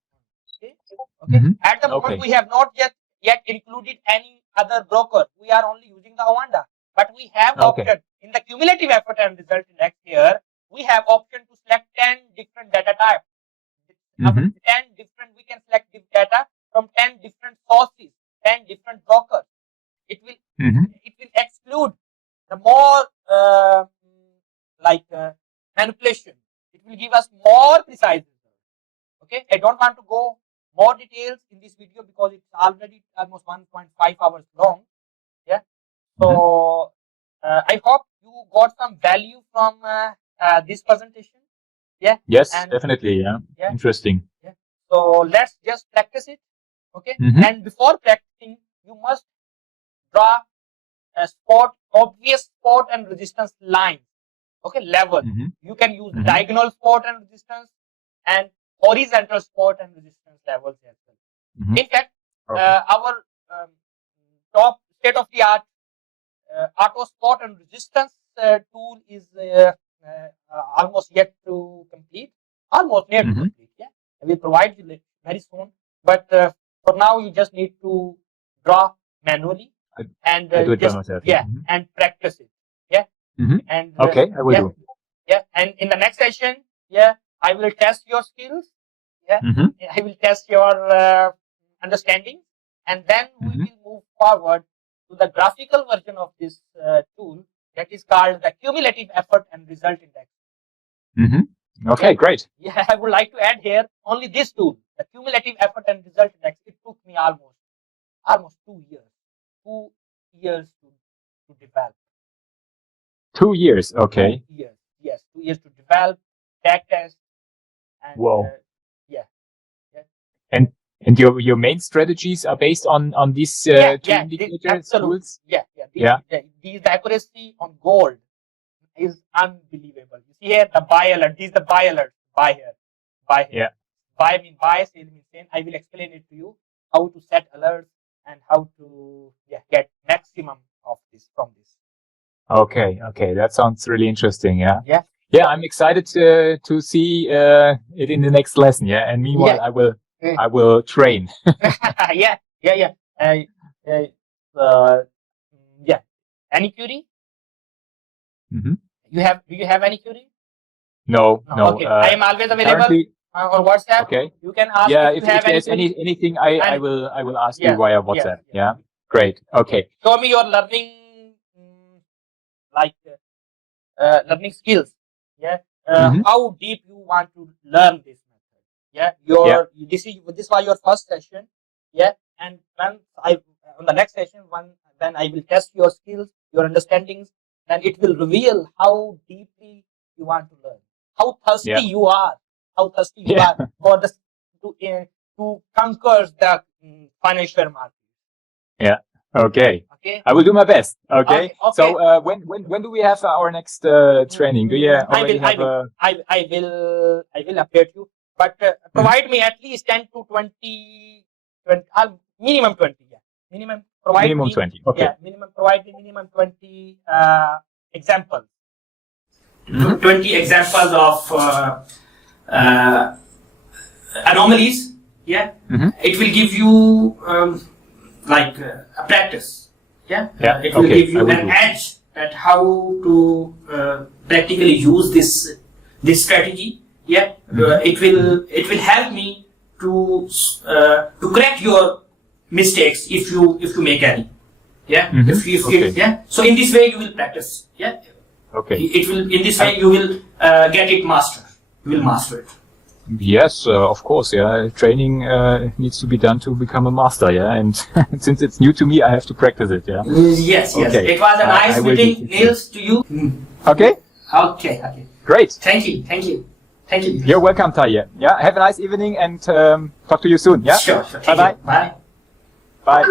Okay. At the moment, we have not yet included any other broker. We are only using the Oanda, but we have option in the cumulative effort and result index here. We have option to select 10 different data types. 10 different, we can select this data from 10 different sources, 10 different brokers. It will exclude the more manipulation. It will give us more precise results. Okay, I don't want to go more details in this video because it's already almost 1.5 hours long. Yeah. So I hope you got some value from this presentation. Yeah. Yes, definitely. Yeah. Interesting. Yeah. So let's just practice it. Okay. And before practicing, you must draw a obvious support and resistance line. Okay, level. You can use diagonal support and resistance and horizontal support and resistance levels as well. In fact, our top state-of-the-art auto support and resistance tool is almost yet to complete. Almost near to complete. Yeah, I will provide you very soon. But for now, you just need to draw manually and I do it by just, myself. yeah, and practice it. Yeah. And okay, I will do. Yeah, and in the next session, yeah, I will test your skills. Yeah, I will test your understanding, and then we will move forward to the graphical version of this tool that is called the Cumulative Effort and Result Index. Okay, great. Yeah, I would like to add here only this tool, the Cumulative Effort and Result Index. It took me almost 2 years. 2 years to develop. 2 years, okay. 2 years, yes, 2 years to develop, back test, and Whoa. yeah. And your main strategies are based on these two indicators, tools? Yeah. These accuracy on gold is unbelievable. You see here the buy alert. These are the buy alerts. Buy here. Buy here. Yeah. Buy means buy, sell means sell. I will explain it to you how to set alerts and how to get maximum of this from this. Okay, that sounds really interesting. Yeah. Yeah, I'm excited to see it in the next lesson. Yeah, and meanwhile I will train. yeah. Any query? Do you have any query? No. Okay. I am always available on WhatsApp. Okay. You can ask if there's anything, I will ask you via WhatsApp. Yeah. Great. Okay. Show me your learning, learning skills. Yeah. How deep you want to learn this method. Yeah. This was your first session. Yeah. And when on the next session, then I will test your skills, your understandings. Then it will reveal how deeply you want to learn, how thirsty you are, for the to conquer the financial market. Yeah. Okay. I will do my best. Okay. So when do we have our next training? Do you already have a? I will update you, but provide me at least 10 to 20 minimum 20. Yeah. Minimum 20. Okay. Yeah. Provide me minimum 20 examples. 20 examples of anomalies. Yeah. It will give you a practice. Yeah. It will give you an edge at how to practically use this strategy. Yeah. It will help me to correct your mistakes if you make any. Yeah. So in this way you will practice. Yeah. Okay. It will in this way you will get it mastered. You will master it. Yes, of course. Yeah, training needs to be done to become a master. Yeah, and since it's new to me, I have to practice it. Yeah. Yes. Okay. It was a nice meeting, Niels, to you. Okay. Okay. Great. Thank you. You're welcome, Taye. Yeah. Have a nice evening and talk to you soon. Yeah. Sure. Bye. Bye. Bye.